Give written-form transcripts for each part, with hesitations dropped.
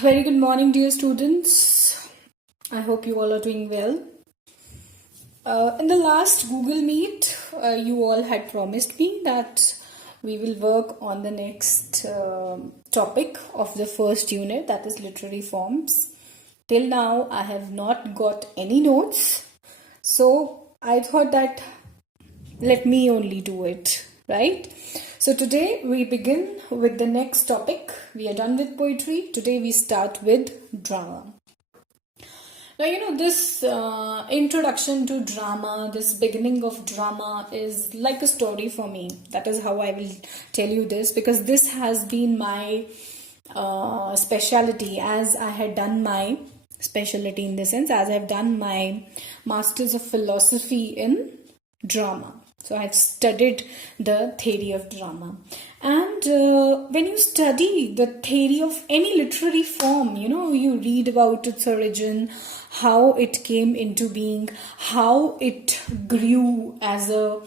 Very good morning, dear students. I hope you all are doing well. In the last Google Meet, you all had promised me that we will work on the next topic of the first unit, that is literary forms. Till now, I have not got any notes, so I thought that let me only do it, right? So today we begin with the next topic. We are done with poetry. Today we start with drama. Now, this introduction to drama, this beginning of drama is like a story for me. That is how I will tell you this, because this has been my specialty, as I had done my specialty in the sense, as I've done my Masters of Philosophy in drama. So I have studied the theory of drama. And when you study the theory of any literary form, you read about its origin, how it came into being, how it grew as a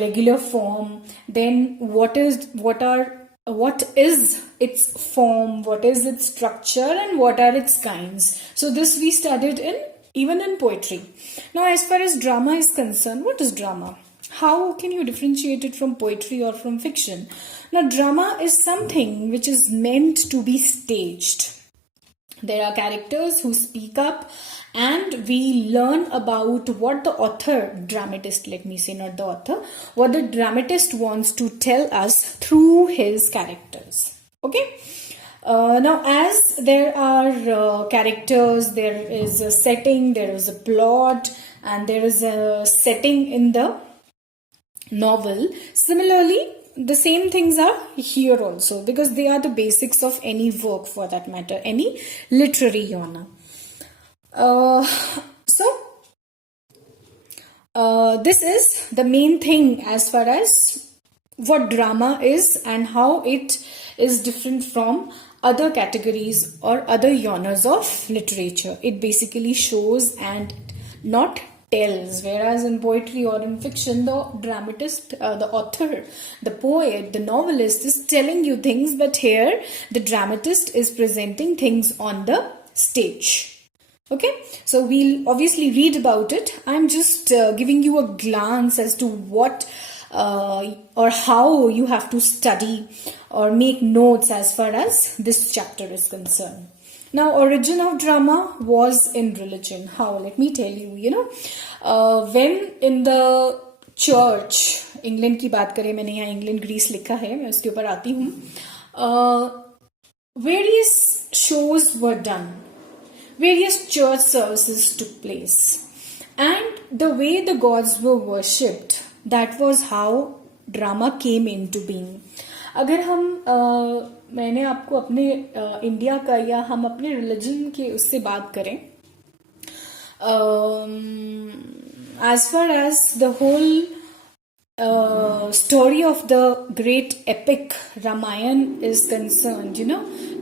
regular form, then what is its form, what is its structure, and what are its kinds. So this we studied even in poetry. Now, as far as drama is concerned, what is drama? How can you differentiate it from poetry or from fiction? Now, drama is something which is meant to be staged. There are characters who speak up, and we learn about what the author, dramatist, let me say, not the author, what the dramatist wants to tell us through his characters. Okay? Now, as there are characters, there is a setting, there is a plot, and there is a setting in the novel. Similarly, the same things are here also, because they are the basics of any work, for that matter, any literary genre. This is the main thing as far as what drama is and how it is different from other categories or other genres of literature. It basically shows and not tells, whereas in poetry or in fiction, the dramatist, the author, the poet, the novelist is telling you things, but here the dramatist is presenting things on the stage. Okay, so we'll obviously read about it. I'm just giving you a glance as to what or how you have to study or make notes as far as this chapter is concerned. Now, origin of drama was in religion. How? Let me tell you, when in the church, England की बात करें, मैंने यहाँ England Greece लिखा है, मैं उसके ऊपर आती हूँ. Various shows were done. Various church services took place. And the way the gods were worshipped, that was how drama came into being. अगर हम मैंने आपको अपने इंडिया का या हम अपने रिलीजन के उससे बात करें, as far as the whole story of the great epic Ramayan is concerned,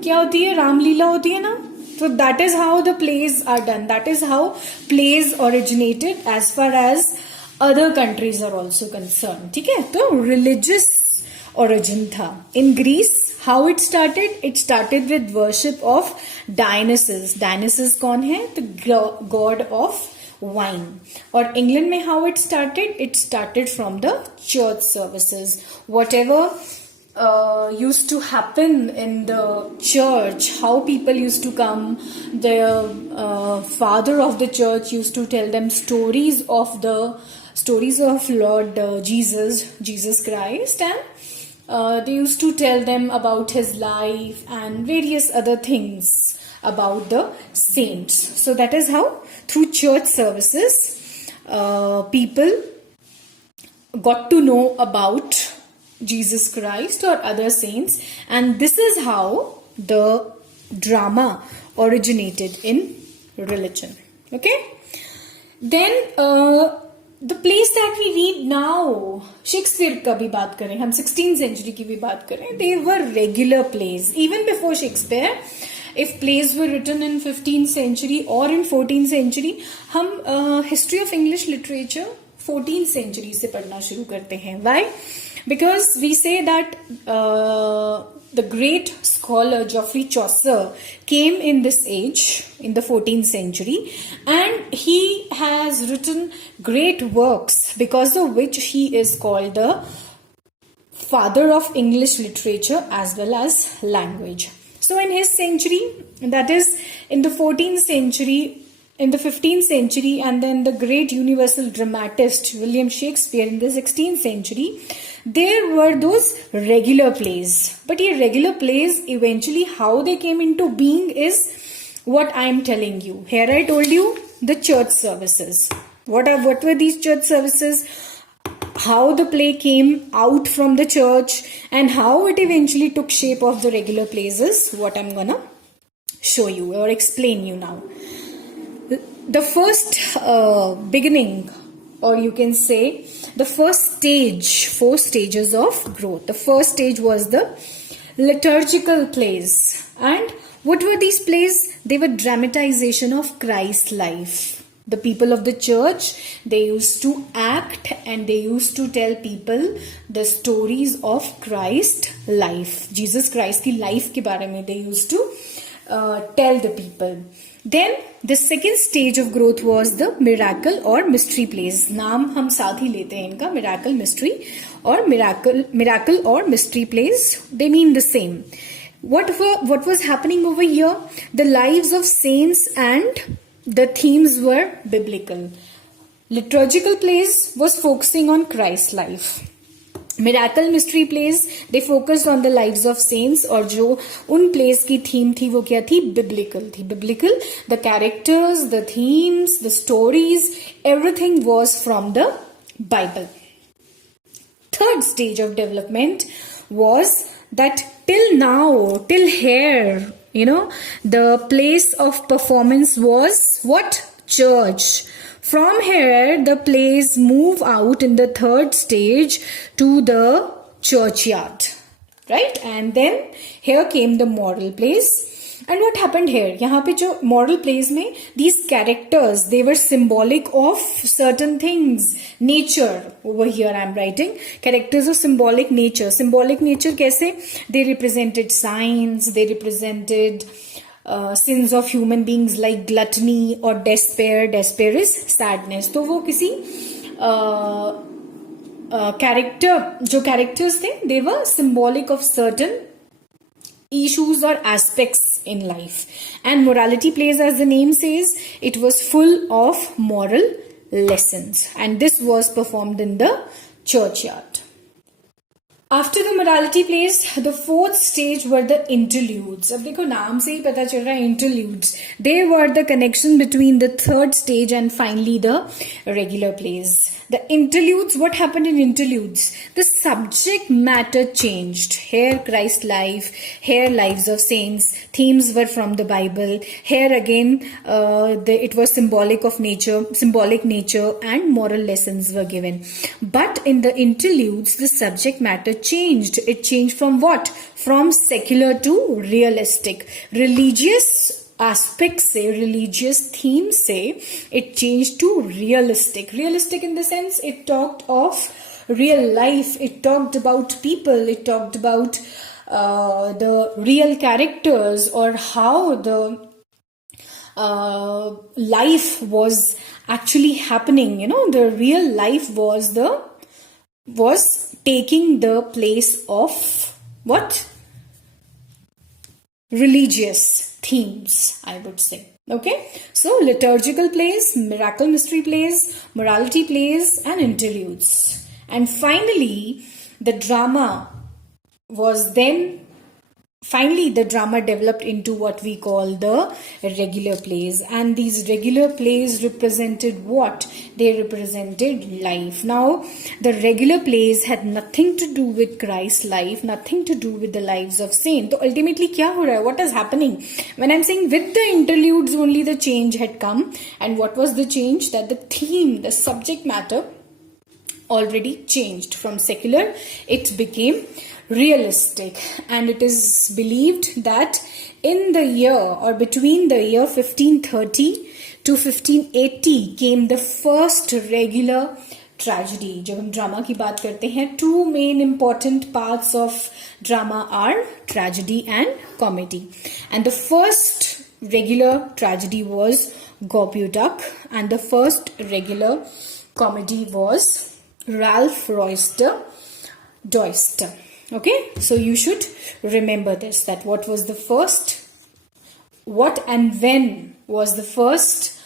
क्या होती है, रामलीला होती है ना. So that is how the plays are done. That is how plays originated as far as other countries are also concerned. ठीक है, तो religious origin था. In Greece, how it started? It started with worship of Dionysus. Dionysus कौन है? The god of wine. और England में how it started? It started from the church services. Whatever used to happen in the church, how people used to come, the father of the church used to tell them stories of Lord Jesus Christ, and they used to tell them about his life and various other things about the saints. So that is how through church services people got to know about Jesus Christ or other saints, and this is how the drama originated in religion. Okay, then the plays that we read now, Shakespeare का भी बात करें, हम 16th century की भी बात करें, they were regular plays. Even before Shakespeare, if plays were written in 15th century or in 14th century, हम history of English literature 14th century से पढ़ना शुरू करते हैं. Why? Because we say that the great scholar Geoffrey Chaucer came in this age, in the 14th century, and he has written great works because of which he is called the father of English literature as well as language. So in his century, that is in the 14th century, in the 15th century, and then the great universal dramatist William Shakespeare in the 16th century, there were those regular plays. But here regular plays, eventually how they came into being is what I am telling you. Here I told you the church services. What were these church services? How the play came out from the church and how it eventually took shape of the regular plays is what I'm gonna show you or explain you now. The first beginning, or you can say the first stage, 4 stages of growth. The first stage was the liturgical plays. And what were these plays? They were dramatization of Christ's life. The people of the church, they used to act and they used to tell people the stories of Christ's life. Jesus Christ ki life ke bare mein they used to tell the people. Then the second stage of growth was the miracle or mystery plays. नाम हम साथ ही लेते हैं इनका, miracle, mystery or miracle or mystery plays. They mean the same. What was happening over here? The lives of saints and the themes were biblical. Liturgical plays was focusing on Christ's life. Miracle mystery plays, they focused on the lives of saints, और जो उन plays की theme थी वो क्या थी? Biblical थी. Biblical, the characters, the themes, the stories, everything was from the Bible. Third stage of development was that till now, till here, the place of performance was what? Church. From here, the plays move out in the third stage to the churchyard, right? And then here came the moral plays. And what happened here? यहाँ पे जो moral plays में, these characters, they were symbolic of certain things. Nature, over here I am writing. Characters of symbolic nature. Symbolic nature कैसे? They represented signs, they represented sins of human beings like gluttony or despair. Despair is sadness. तो वो किसी जो characters थे, they were symbolic of certain issues or aspects in life. And morality plays, as the name says, it was full of moral lessons. And this was performed in the churchyard. After the morality plays, the fourth stage were the interludes. अब देखो नाम से ही पता चल रहा है interludes. They were the connection between the third stage and finally the regular plays. The interludes, what happened in interludes? The subject matter changed. Here Christ's life, here lives of saints, themes were from the Bible. Here again, it was symbolic nature and moral lessons were given. But in the interludes, the subject matter changed. It changed from what? From secular to realistic. Religious aspects say, religious themes say, it changed to realistic. Realistic in the sense it talked of real life, it talked about people, it talked about the real characters or how the life was actually happening. The real life was taking the place of what? Religious themes, I would say. Okay, so liturgical plays, miracle mystery plays, morality plays, and interludes. And finally, the drama developed into what we call the regular plays. And these regular plays represented what? They represented life. Now, the regular plays had nothing to do with Christ's life, nothing to do with the lives of saints. So ultimately, kya ho raha hai? What is happening? When I'm saying with the interludes only the change had come. And what was the change? That the theme, the subject matter already changed. From secular, it became realistic. And it is believed that in the year or between the year 1530 to 1580 came the first regular tragedy. जब हम drama की बात करते हैं, two main important parts of drama are tragedy and comedy. And the first regular tragedy was Gobby Duck, and the first regular comedy was Ralph Royster Doyster. Okay, so you should remember this, that what was the first, what and when was the first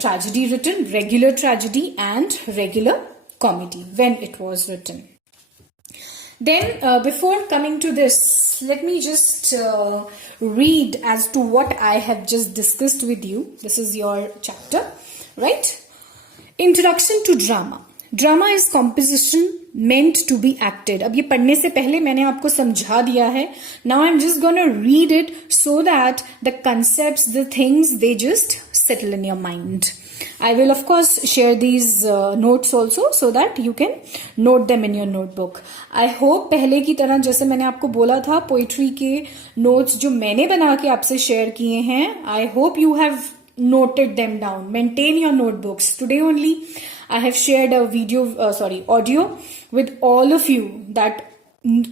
tragedy written, regular tragedy and regular comedy, when it was written. Then before coming to this, let me just read as to what I have just discussed with you. This is your chapter, right? Introduction to drama. Drama is composition meant to be acted. अब ये पढ़ने से पहले मैंने आपको समझा दिया है. Now I'm just gonna read it so that the concepts, the things, they just settle in your mind. I will of course share these notes also so that you can note them in your notebook. I hope पहले की तरह जैसे मैंने आपको बोला था poetry के notes जो मैंने बना के आपसे share किए हैं, I hope you have noted them down. Maintain your notebooks. Today only I have shared a audio with all of you that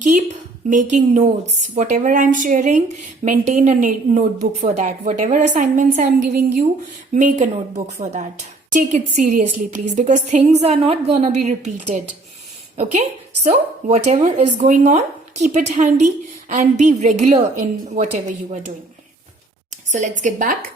keep making notes. Whatever I'm sharing, maintain a notebook for that. Whatever assignments I'm giving you, make a notebook for that. Take it seriously, please, because things are not gonna be repeated. Okay? So, whatever is going on, keep it handy and be regular in whatever you are doing. So, let's get back.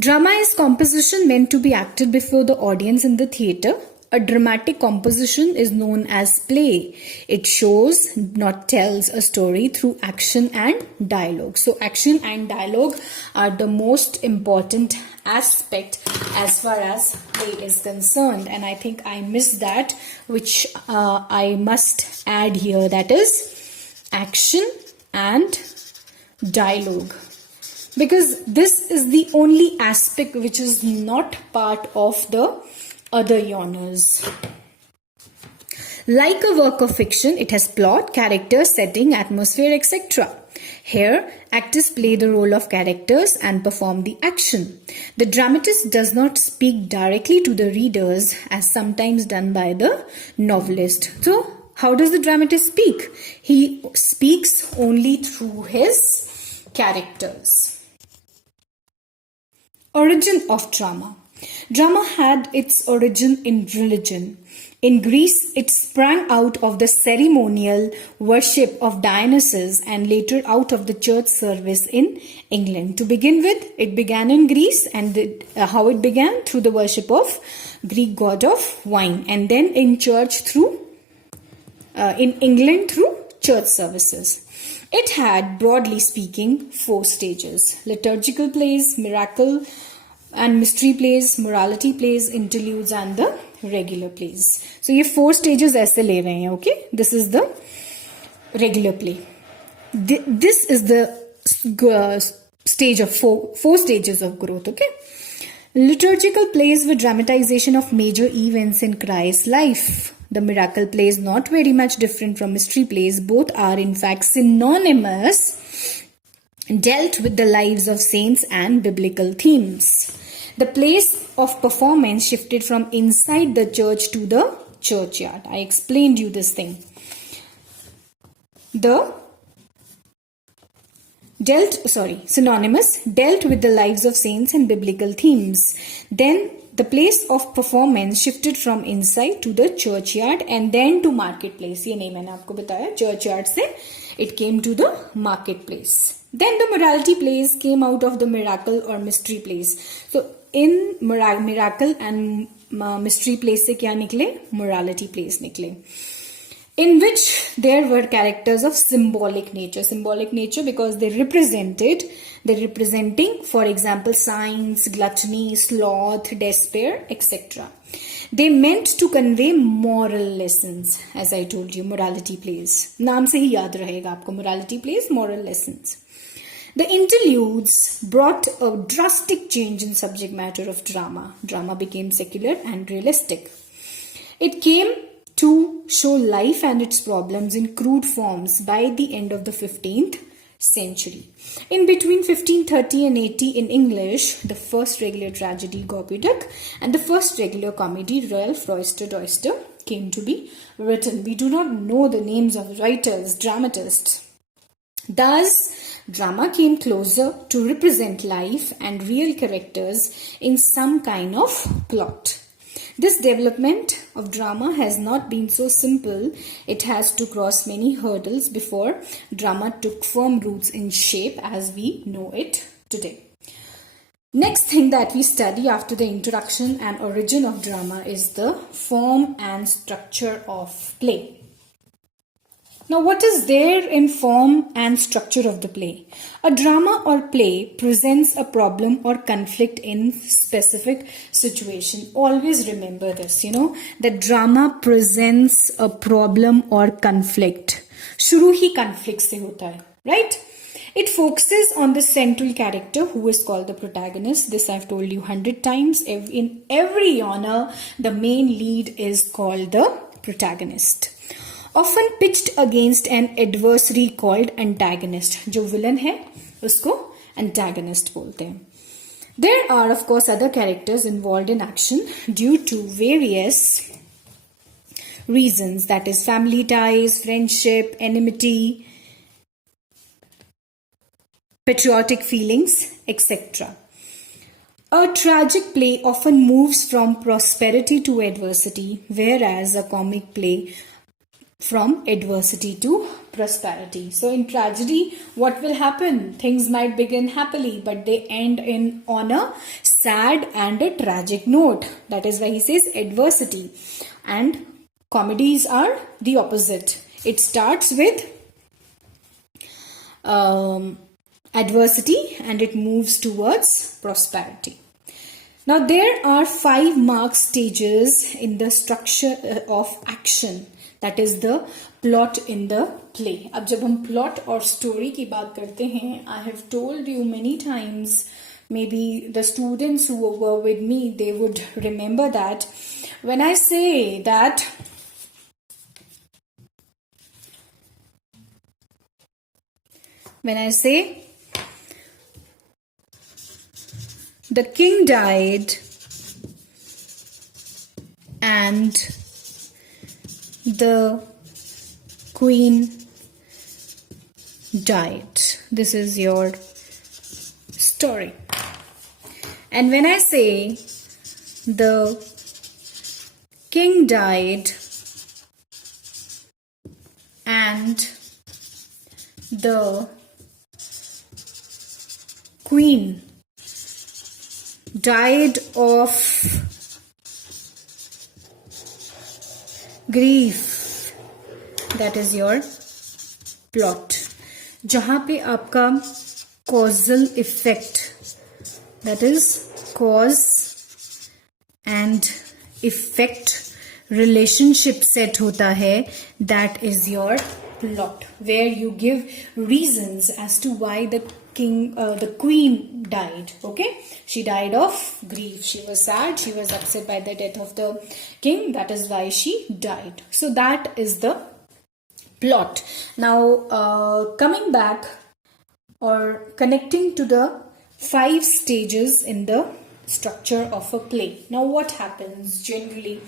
Drama is composition meant to be acted before the audience in the theatre. A dramatic composition is known as play. It shows, not tells a story through action and dialogue. So action and dialogue are the most important aspect as far as play is concerned. And I think I missed that, which I must add here. That is action and dialogue. Because this is the only aspect which is not part of the other genres. Like a work of fiction, it has plot, characters, setting, atmosphere, etc. Here, actors play the role of characters and perform the action. The dramatist does not speak directly to the readers as sometimes done by the novelist. So, how does the dramatist speak? He speaks only through his characters. Origin of drama. Drama had its origin in religion. In Greece, it sprang out of the ceremonial worship of Dionysus and later out of the church service in England. To begin with, it began in Greece, and how it began? Through the worship of Greek god of wine, and then in church in England through church services. It had, broadly speaking, 4 stages: liturgical plays, miracle and mystery plays, morality plays, interludes and the regular plays. So ये 4 stages ऐसे ले रहे हैं, okay? This is the regular play. This is the stage of 4 stages of growth, okay? Liturgical plays were dramatization of major events in Christ's life. The miracle play is not very much different from mystery plays. Both are in fact synonymous, dealt with the lives of saints and biblical themes. The place of performance shifted from inside the church to the churchyard. I explained you this thing. Synonymous, dealt with the lives of saints and biblical themes. Then the place of performance shifted from inside to the churchyard and then to marketplace. ये नहीं मैंने आपको बताया. Churchyard से it came to the marketplace. Then the morality plays came out of the miracle or mystery plays. So in miracle and mystery plays से क्या निकले? Morality plays निकले. In which there were characters of symbolic nature. Symbolic nature because they're representing, for example, science, gluttony, sloth, despair, etc. They meant to convey moral lessons, as I told you, morality plays. नाम से ही याद रहेगा आपको, morality plays, moral lessons. The interludes brought a drastic change in subject matter of drama. Drama became secular and realistic. It came to show life and its problems in crude forms by the end of the 15th century. In between 1530 and 80 in English, the first regular tragedy Gorby Duck and the first regular comedy Ralph Royster Doyster came to be written. We do not know the names of writers, dramatists. Thus, drama came closer to represent life and real characters in some kind of plot. This development of drama has not been so simple. It has to cross many hurdles before drama took firm roots in shape as we know it today. Next thing that we study after the introduction and origin of drama is the form and structure of play. Now, what is there in form and structure of the play? A drama or play presents a problem or conflict in specific situation. Always remember this, that drama presents a problem or conflict. शुरू ही conflict से होता है, right? It focuses on the central character who is called the protagonist. This I've told you 100 times. In every genre, the main lead is called the protagonist. Often pitched against an adversary called antagonist. जो villain है उसको antagonist बोलते हैं. There are of course other characters involved in action due to various reasons, that is family ties, friendship, enmity, patriotic feelings, etc. A tragic play often moves from prosperity to adversity, whereas a comic play from adversity to prosperity. So in tragedy, what will happen? Things might begin happily, but they end on a sad and a tragic note. That is why he says adversity. And comedies are the opposite. It starts with adversity and it moves towards prosperity. Now there are 5 marked stages in the structure of action. That is the plot in the play. अब जब हम plot और story की बात करते हैं, I have told you many times, maybe the students who were with me, they would remember that when I say the king died and the queen died. This is your story. And when I say the king died and the queen died of grief, that is your plot. जहां पे आपका causal effect, that is cause and effect relationship set होता है, that is your plot, where you give reasons as to why the queen died. Okay, she died of grief. She was sad. She was upset by the death of the king. That is why she died. So that is the plot. Now, coming back or connecting to the 5 stages in the structure of a play. Now, what happens generally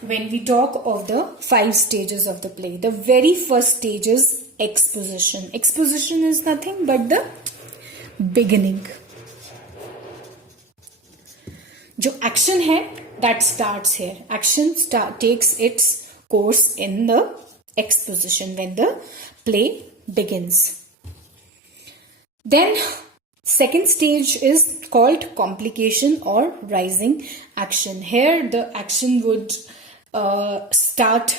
when we talk of the 5 stages of the play? The very first stage is exposition. Exposition is nothing but the beginning. जो action है, that starts here. Action takes its course in the exposition when the play begins. Then second stage is called complication or rising action. Here the action would start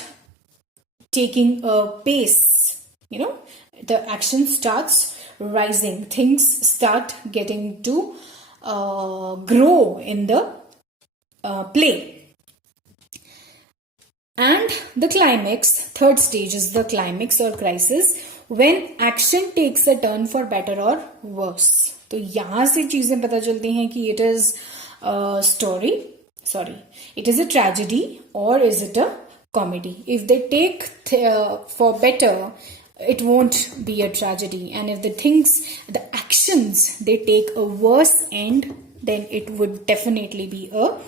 taking a pace. The action starts rising. Things start getting to grow in the play. And the climax, third stage is the climax or crisis, when action takes a turn for better or worse. तो यहाँ से चीजें पता चलती हैं कि it is a it is a tragedy or is it a comedy. If they take for better, it won't be a tragedy. And if the actions, they take a worse end, then it would definitely be a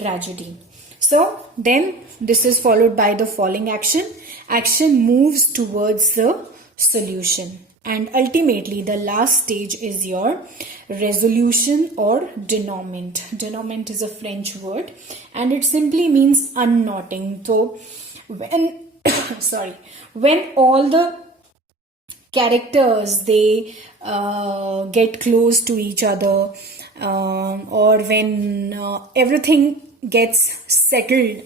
tragedy. So then this is followed by the falling action. Action moves towards the solution. And ultimately the last stage is your resolution or denouement. Denouement is a French word and it simply means unknotting. So when when all the characters, they get close to each other, or when everything gets settled,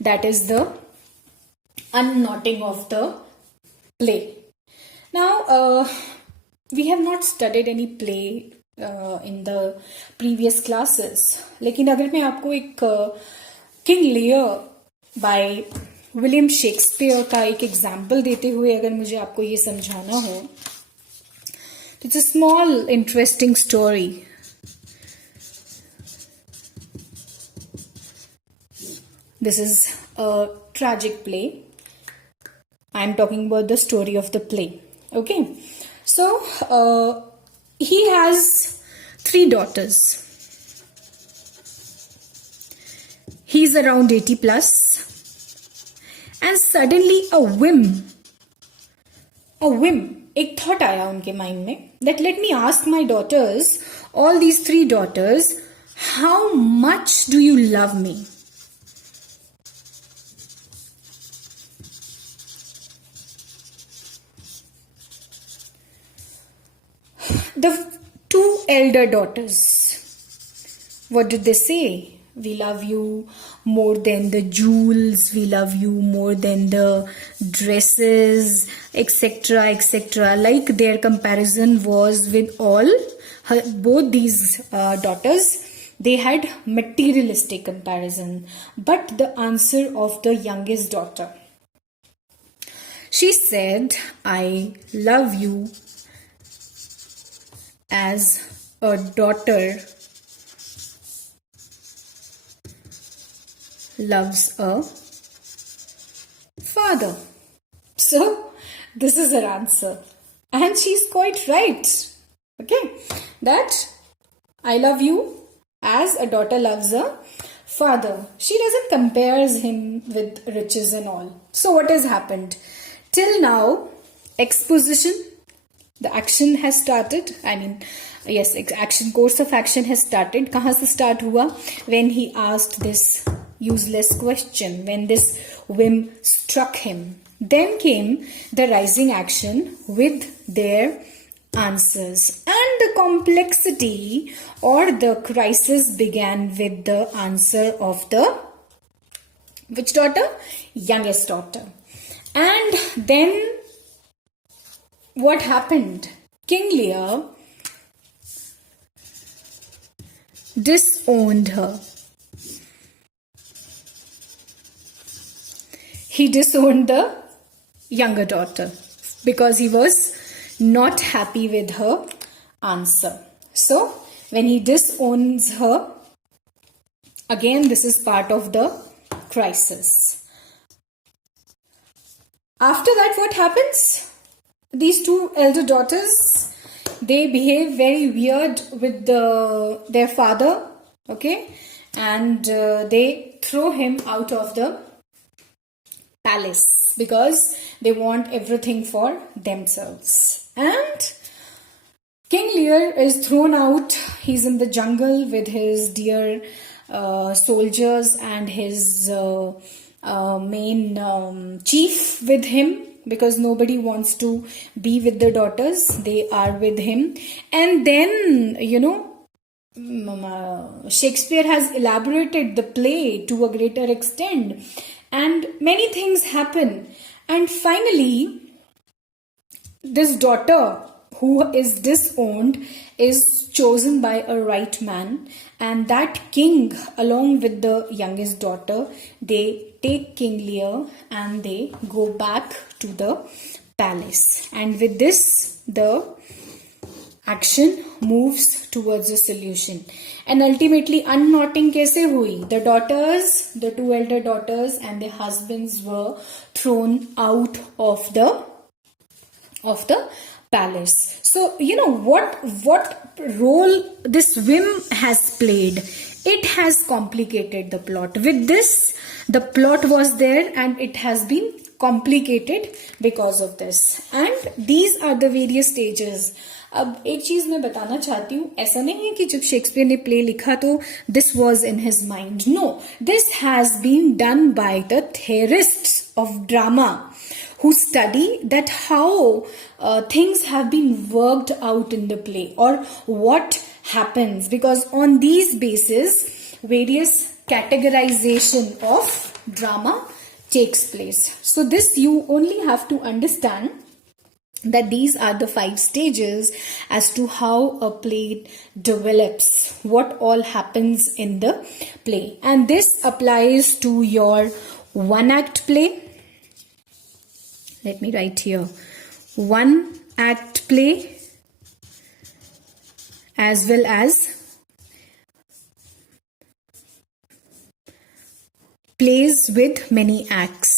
that is the unknotting of the play. Now, we have not studied any play in the previous classes. लेकिन अगर मैं आपको एक King Lear by William Shakespeare का एक example देते हुए अगर मुझे आपको ये समझाना हो, तो it's a small interesting story. This is a tragic play. I am talking about the story of the play. Okay, so he has 3 daughters. He's around 80 plus, and suddenly a whim, एक thought आया उनके mind में, that let me ask my daughters, all these 3 daughters, how much do you love me? The 2 elder daughters, what did they say? We love you more than the jewels, we love you more than the dresses, etc., etc. Like their comparison was with both these daughters, they had materialistic comparison. But the answer of the youngest daughter, she said, I love you as a daughter loves a father. So this is her answer, and she's quite right. Okay, that I love you as a daughter loves a father. She doesn't compare him with riches and all. So what has happened till now? Exposition, the action has started. Course of action has started. कहाँ से start हुआ? When he asked this useless question, when this whim struck him. Then came the rising action with their answers. And the complexity or the crisis began with the answer of the which daughter? Youngest daughter. And then what happened? King Lear disowned her. He disowned the younger daughter because he was not happy with her answer. So when he disowns her, again this is part of the crisis. After that, what happens? These 2 elder daughters, they behave very weird with their father, okay, and they throw him out of the palace because they want everything for themselves. And King Lear is thrown out. He's in the jungle with his dear soldiers and his main chief with him, because nobody wants to be with the daughters. They are with him. And then, Shakespeare has elaborated the play to a greater extent. And many things happen. And finally, this daughter who is disowned is chosen by a right man. And that king, along with the youngest daughter, they take King Lear and they go back to the palace. And with this, the action moves towards a solution. And ultimately, unknotting kaise hui? The daughters, the 2 elder daughters and their husbands were thrown out of the of the palace. So you know what role this whim has played. It has complicated the plot. With this, the plot was there and it has been complicated because of this. And these are the various stages. अब एक चीज मैं बताना चाहती हूँ, ऐसा नहीं है कि जब शेक्सपियर ने प्ले लिखा तो this was in his mind. No, this has been done by the theorists of drama who study that how things have been worked out in the play or what happens, because on these basis various categorization of drama takes place. So this you only have to understand that these are the 5 stages as to how a play develops, what all happens in the play. And this applies to your one act play. Let me write here, one act play, as well as plays with many acts.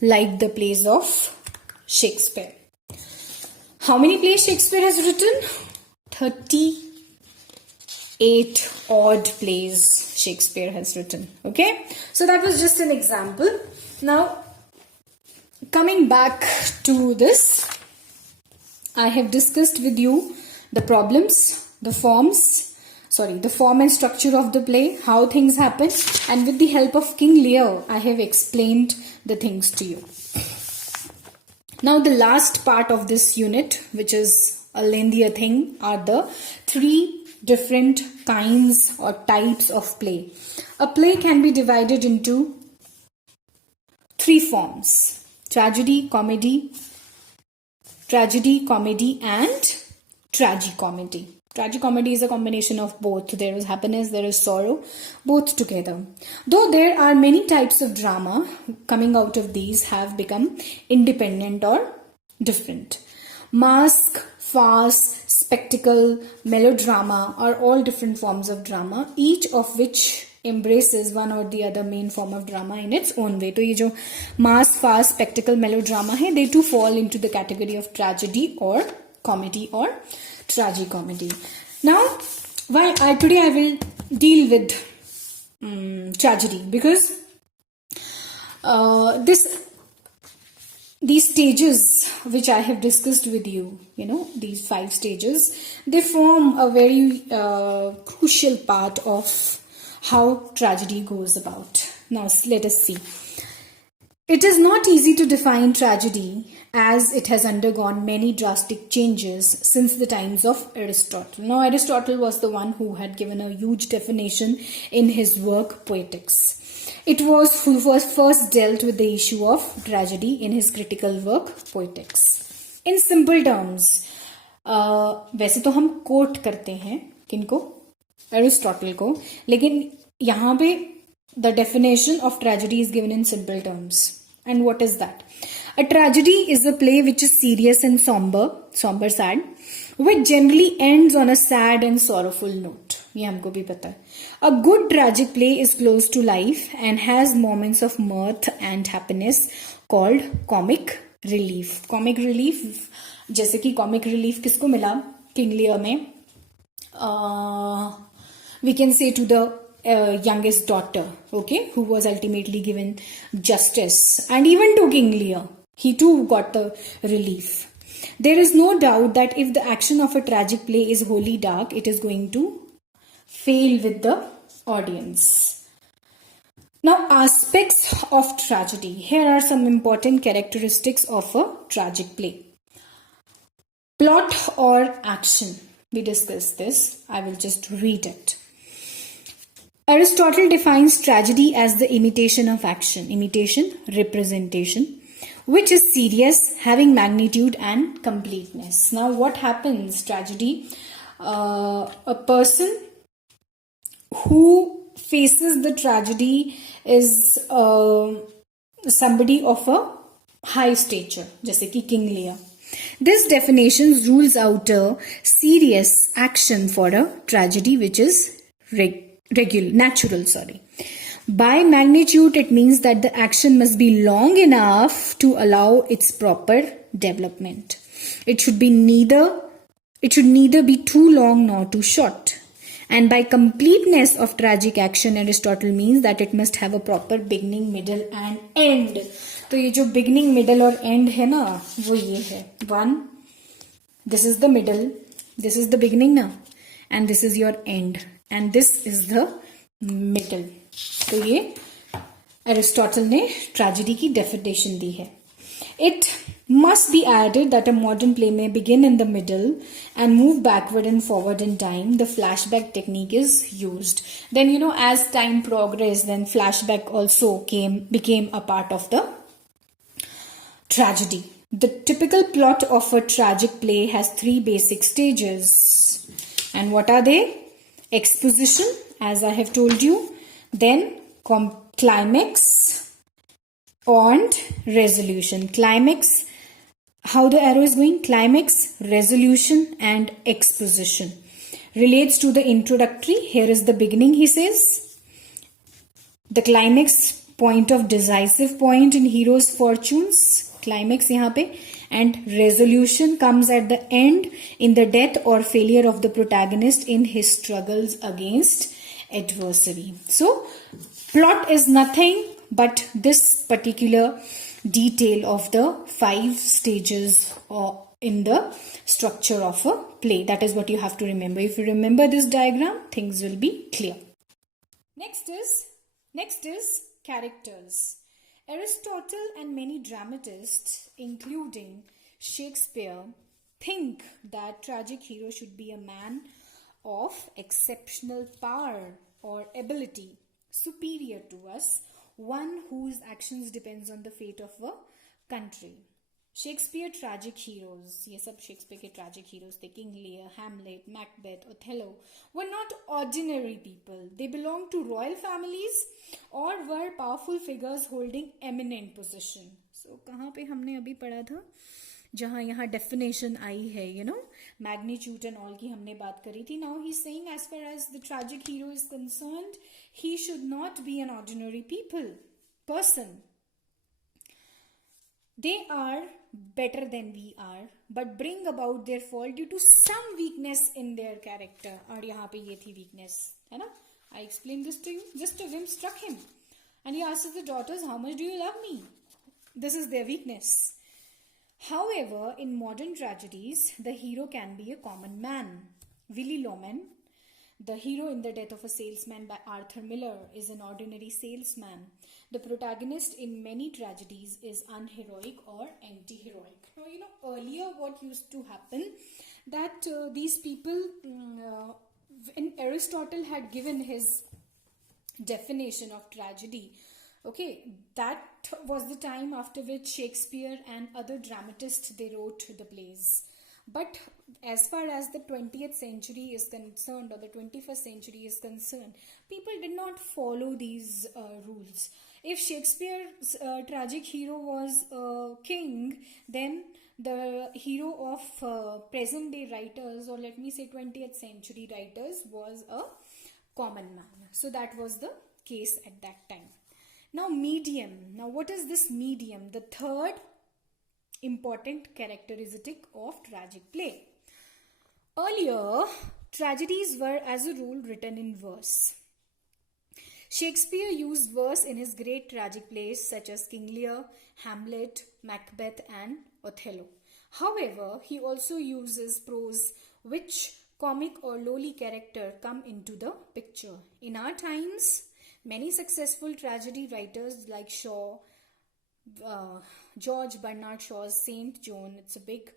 Like the plays of Shakespeare. How many plays Shakespeare has written? 38 odd plays Shakespeare has written. Okay, so that was just an example. Now, coming back to this, I have discussed with you the problems, the form and structure of the play, how things happen, and with the help of King Lear, I have explained the things to you. Now the last part of this unit, which is a lengthier thing, are the 3 different kinds or types of play. A play can be divided into 3 forms: tragedy, comedy, and tragicomedy. Tragicomedy is a combination of both. There is happiness, there is sorrow, both together. Though there are many types of drama, coming out of these have become independent or different. Masque, farce, spectacle, melodrama are all different forms of drama, each of which embraces one or the other main form of drama in its own way. So ये जो masque, farce, spectacle, melodrama है, they too fall into the category of tragedy or comedy or tragicomedy. Now, today I will deal with tragedy, because these stages which I have discussed with you, these 5 stages, they form a very crucial part of how tragedy goes about. Now, let us see. It is not easy to define tragedy, as it has undergone many drastic changes since the times of Aristotle. Now, Aristotle was the one who had given a huge definition in his work Poetics. It was who was first dealt with the issue of tragedy in his critical work Poetics. In simple terms, वैसे तो हम coat करते हैं किनको? Aristotle को, लेकिन यहाँ पे the definition of tragedy is given in simple terms. And what is that? A tragedy is a play which is serious and somber, sad, which generally ends on a sad and sorrowful note. ये हमको भी पता है. A good tragic play is close to life and has moments of mirth and happiness called comic relief. Comic relief, जैसे कि comic relief किसको मिला? King Lear में. We can say to the youngest daughter, okay, who was ultimately given justice, and even to King Lear, he too got the relief. There is no doubt that if the action of a tragic play is wholly dark, it is going to fail with the audience. Now, aspects of tragedy. Here are some important characteristics of a tragic play. Plot or action. We discussed this. I will just read it. Aristotle defines tragedy as the imitation of action, representation, which is serious, having magnitude and completeness. Now, what happens? Tragedy, a person who faces the tragedy is somebody of a high stature, जैसे कि King Lear. This definition rules out a serious action for a tragedy which is natural. By magnitude, it means that the action must be long enough to allow its proper development. It should neither be too long nor too short. And by completeness of tragic action, Aristotle means that it must have a proper beginning, middle and end. तो ये जो beginning, middle और end है ना, वो ये है. One, this is the middle, this is the beginning now, and this is your end, and this is the middle. तो ये एरिस्टोटल ने ट्रेजेडी की डेफिनेशन दी है. It must be added that a modern play may begin in the middle and move backward and forward in time. The flashback technique is used. Then, as time progressed, then flashback also became a part of the tragedy. The typical plot of a tragic play has 3 basic stages. And what are they? Exposition, as I have told you. Then climax and resolution. Climax, how the arrow is going? Climax, resolution and exposition. Relates to the introductory. Here is the beginning, he says. The climax, point of decisive point in hero's fortunes. Climax यहाँ पे. And resolution comes at the end in the death or failure of the protagonist in his struggles against adversary. So, plot is nothing but this particular detail of the 5 stages in the structure of a play. That is what you have to remember. If you remember this diagram, things will be clear. Next is characters. Aristotle and many dramatists, including Shakespeare, think that tragic hero should be a man of exceptional power or ability, superior to us, one whose actions depends on the fate of a country. Shakespeare tragic heroes, ये सब Shakespeare के tragic heroes थे. King Lear, Hamlet, Macbeth, Othello were not ordinary people. They belonged to royal families or were powerful figures holding eminent position. So कहाँ पे हमने अभी पढ़ा था? जहाँ यहाँ definition आई है, magnitude and all की हमने बात करी थी. Now he's saying as far as the tragic hero is concerned, he should not be an ordinary person. They are better than we are, but bring about their fall due to some weakness in their character. और यहाँ पे ये थी weakness, है ना? I explained this to you. Just a whim struck him, and he asks the daughters, "How much do you love me?" This is their weakness. However, in modern tragedies, the hero can be a common man. Willy Loman, the hero in The Death of a Salesman by Arthur Miller, is an ordinary salesman. The protagonist in many tragedies is unheroic or anti-heroic. Now, earlier what used to happen, that these people, when Aristotle had given his definition of tragedy, okay, that was the time after which Shakespeare and other dramatists, they wrote the plays. But as far as the 20th century is concerned, or the 21st century is concerned, people did not follow these rules. If Shakespeare's tragic hero was a king, then the hero of present day writers, or let me say 20th century writers, was a common man. So that was the case at that time. Now, medium. Now, what is this medium? The third important characteristic of tragic play. Earlier, tragedies were as a rule written in verse. Shakespeare used verse in his great tragic plays such as King Lear, Hamlet, Macbeth and Othello. However, he also uses prose which comic or lowly character come into the picture. In our times, many successful tragedy writers like Shaw, George Bernard Shaw's Saint John, it's a big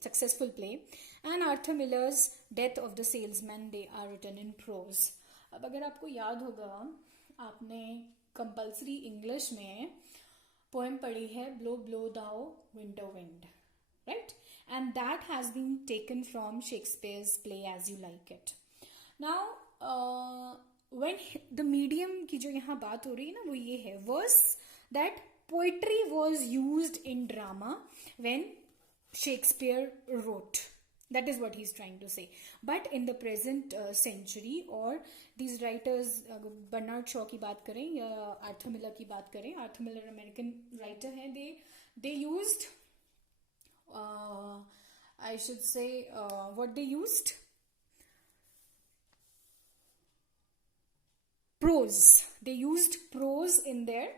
successful play, and Arthur Miller's Death of the Salesman, they are written in prose. अब अगर आपको याद होगा, आपने compulsory English में poem पढ़ी है Blow Blow Thou Winter Wind, right? And that has been taken from Shakespeare's play As You Like It. Now, when the medium की जो यहाँ बात हो रही है ना, वो ये है verse, that poetry was used in drama when Shakespeare wrote. That is what he's trying to say. But in the present century, or these writers, Bernard Shaw की बात करें या आर्थर मिलर की बात करें, आर्थर मिलर अमेरिकन राइटर हैं, they used I should say what they used, prose. They used prose in their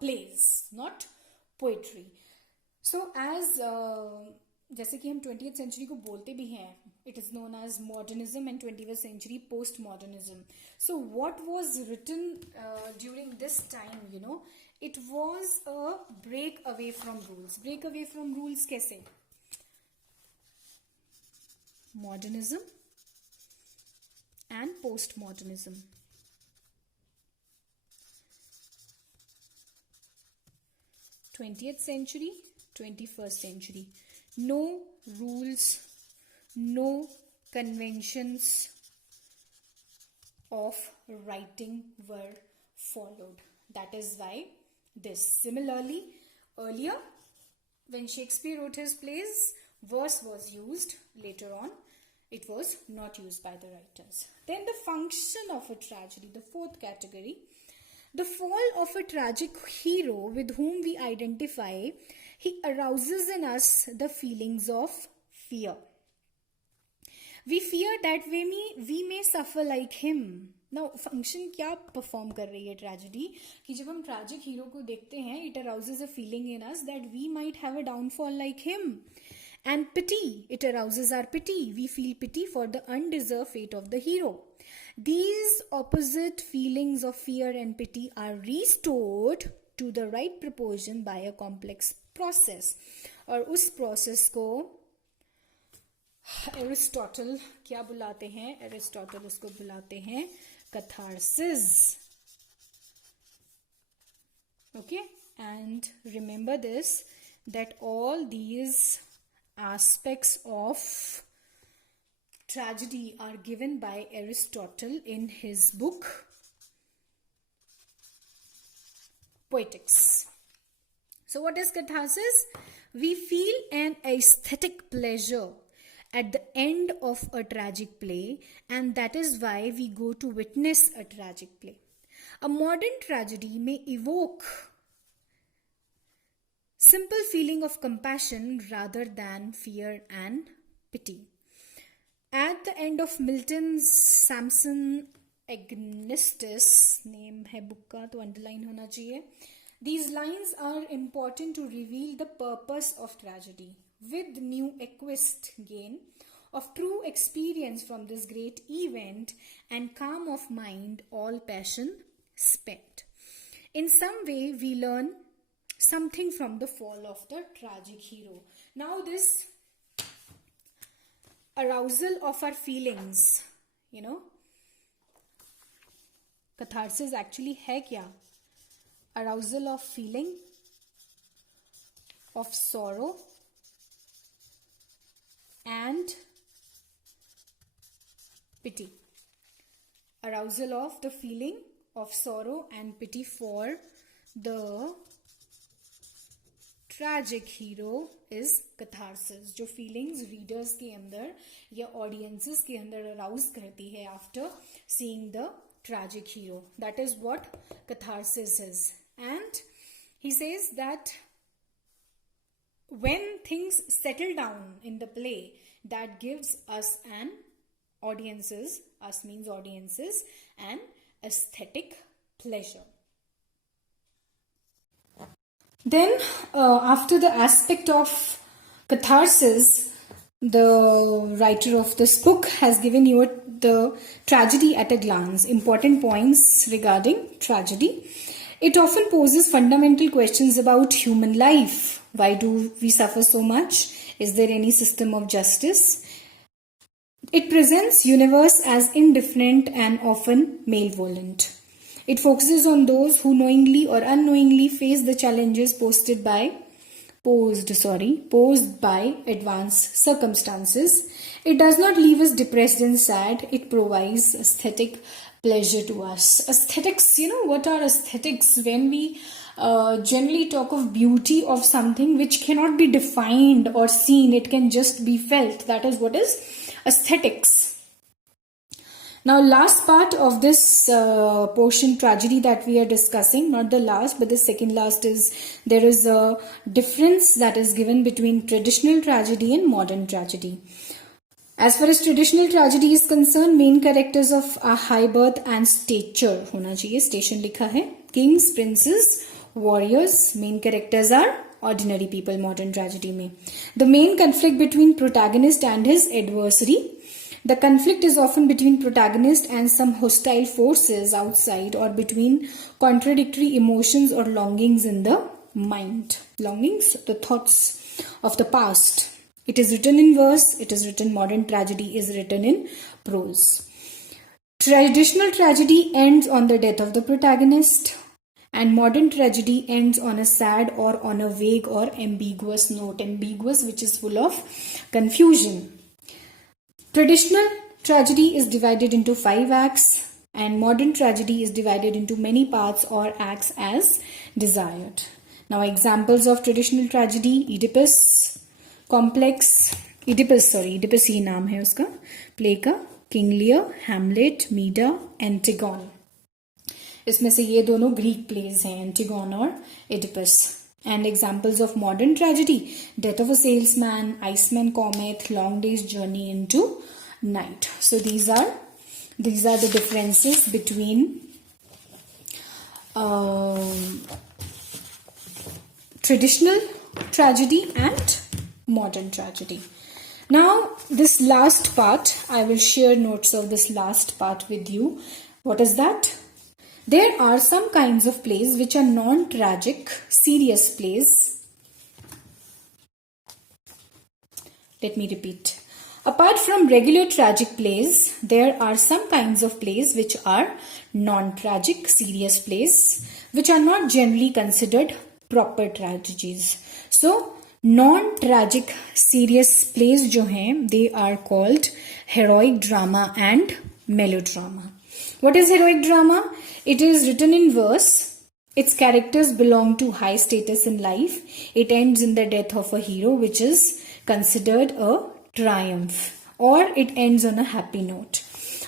plays, not poetry. So as जैसे कि हम 20th century को बोलते भी हैं, it is known as modernism and 21st century postmodernism. So what was written during this time, you know, it was a break away from rules. Break away from rules कैसे? Modernism and postmodernism. th century, 21st century. No rules, no conventions of writing were followed. That is why this. Similarly, earlier when Shakespeare wrote his plays, verse was used. Later on, it was not used by the writers. Then the function of a tragedy, the fourth category. The fall of a tragic hero with whom we identify, he arouses in us the feelings of fear. We fear that we may suffer like him. Now, function क्या perform कर रही है tragedy? कि जब हम tragic hero को देखते हैं, it arouses a feeling in us that we might have a downfall like him. And pity, it arouses our pity. We feel pity for the undeserved fate of the hero. These opposite feelings of fear and pity are restored to the right proportion by a complex process. और उस process को Aristotle क्या बुलाते हैं? Aristotle उसको बुलाते हैं catharsis. Okay, and remember this, that all these aspects of tragedy are given by Aristotle in his book Poetics. So what is catharsis? We feel an aesthetic pleasure at the end of a tragic play, and that is why we go to witness a tragic play. A modern tragedy may evoke simple feeling of compassion rather than fear and pity. At the end of Milton's Samson Agonistes, name है book का तो underline होना चाहिए. These lines are important to reveal the purpose of tragedy. With new acquist gain of true experience from this great event and calm of mind, all passion spent. In some way, we learn something from the fall of the tragic hero. Now this arousal of our feelings, you know, catharsis actually है क्या? Arousal of feeling of sorrow and pity. Arousal of the feeling of sorrow and pity for the tragic hero is catharsis. जो feelings readers के अंदर या audiences के अंदर arouse करती है after seeing the tragic hero. That is what catharsis is. And he says that when things settle down in the play, that gives us an audiences, us means audiences, an aesthetic pleasure. Then after the aspect of catharsis, the writer of this book has given you the tragedy at a glance, important points regarding tragedy. It often poses fundamental questions about human life. Why do we suffer so much? Is there any system of justice? It presents universe as indifferent and often malevolent. It focuses on those who knowingly or unknowingly face the challenges posed by advanced circumstances. It does not leave us depressed and sad. It provides aesthetic pleasure to us. Aesthetics, you know, what are aesthetics? When we generally talk of beauty of something which cannot be defined or seen. It can just be felt. That is what is aesthetics. Now, last part of this portion, tragedy, that we are discussing, not the last, but the second last, is there is a difference that is given between traditional tragedy and modern tragedy. As far as traditional tragedy is concerned, main characters of a high birth and stature होना चाहिए, station लिखा है, kings, princes, warriors. Main characters are ordinary people. Modern tragedy में the main conflict between protagonist and his adversary. The conflict is often between protagonist and some hostile forces outside, or between contradictory emotions or longings in the mind. Longings, the thoughts of the past. It is written in verse, it is written, modern tragedy is written in prose. Traditional tragedy ends on the death of the protagonist, and modern tragedy ends on a sad or on a vague or ambiguous note. Ambiguous, which is full of confusion. Traditional tragedy is divided into 5 acts, and modern tragedy is divided into many parts or acts as desired. Now, examples of traditional tragedy: Oedipus complex, Oedipus ही नाम है उसका play का, King Lear, Hamlet, Medea, Antigone. इसमें से ये दोनों Greek pledge हैं, एंटिगोन और Oedipus. And examples of modern tragedy: Death of a Salesman, Iceman Comet, Long Day's Journey into Night. So these are the differences between traditional tragedy and modern tragedy. Now, this last part, I will share notes of this last part with you. What is that? There are some kinds of plays which are non-tragic, serious plays. Let me repeat. Apart from regular tragic plays, there are some kinds of plays which are non-tragic, serious plays, which are not generally considered proper tragedies. So, non-tragic serious plays जो हैं, they are called heroic drama and melodrama. What is heroic drama? It is written in verse. Its characters belong to high status in life. It ends in the death of a hero, which is considered a triumph, or it ends on a happy note.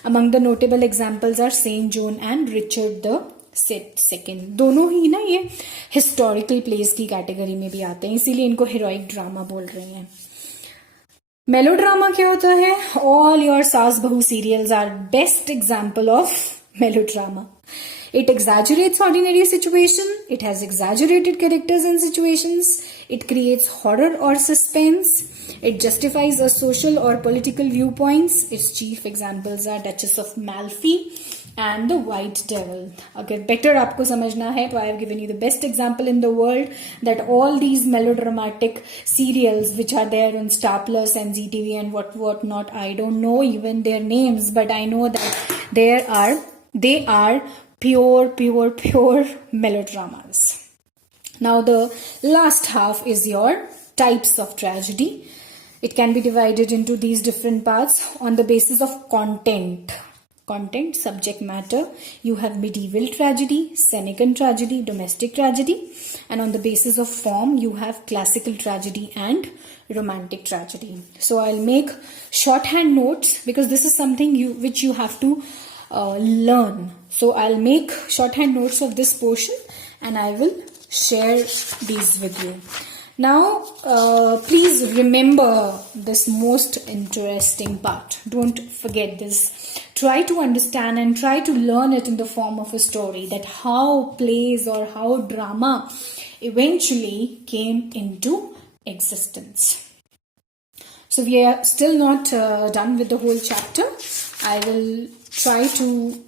Among the notable examples are Saint John and Richard the Second. दोनों ही ना ये historical plays की category में भी आते हैं, इसीलिए इनको heroic drama बोल रहे हैं. Melodrama क्या होता है? All your सास बहू serials are best example of melodrama. It exaggerates ordinary situation. It has exaggerated characters and situations. It creates horror or suspense. It justifies a social or political viewpoints. Its chief examples are Duchess of Malfi and the White Devil. अगर better आपको समझना है तो I have given you the best example in the world that all these melodramatic serials which are there on Star Plus and ZTV and what not, I don't know even their names, but I know that they are pure melodramas. Now the last half is your types of tragedy. It can be divided into these different parts on the basis of content, subject matter. You have medieval tragedy, Senecan tragedy, domestic tragedy, and on the basis of form you have classical tragedy and romantic tragedy. So I'll make shorthand notes because this is something which you have to learn. So I'll make shorthand notes of this portion and I will share these with you. Now, please remember this most interesting part. Don't forget this. Try to understand and try to learn it in the form of a story, that how plays or how drama eventually came into existence. So we are still not done with the whole chapter. I will try to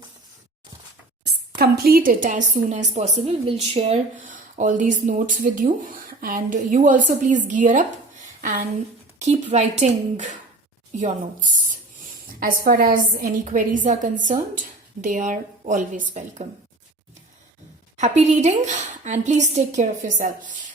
complete it as soon as possible. We'll share all these notes with you, and you also please gear up and keep writing your notes. As far as any queries are concerned, they are always welcome. Happy reading, and please take care of yourself.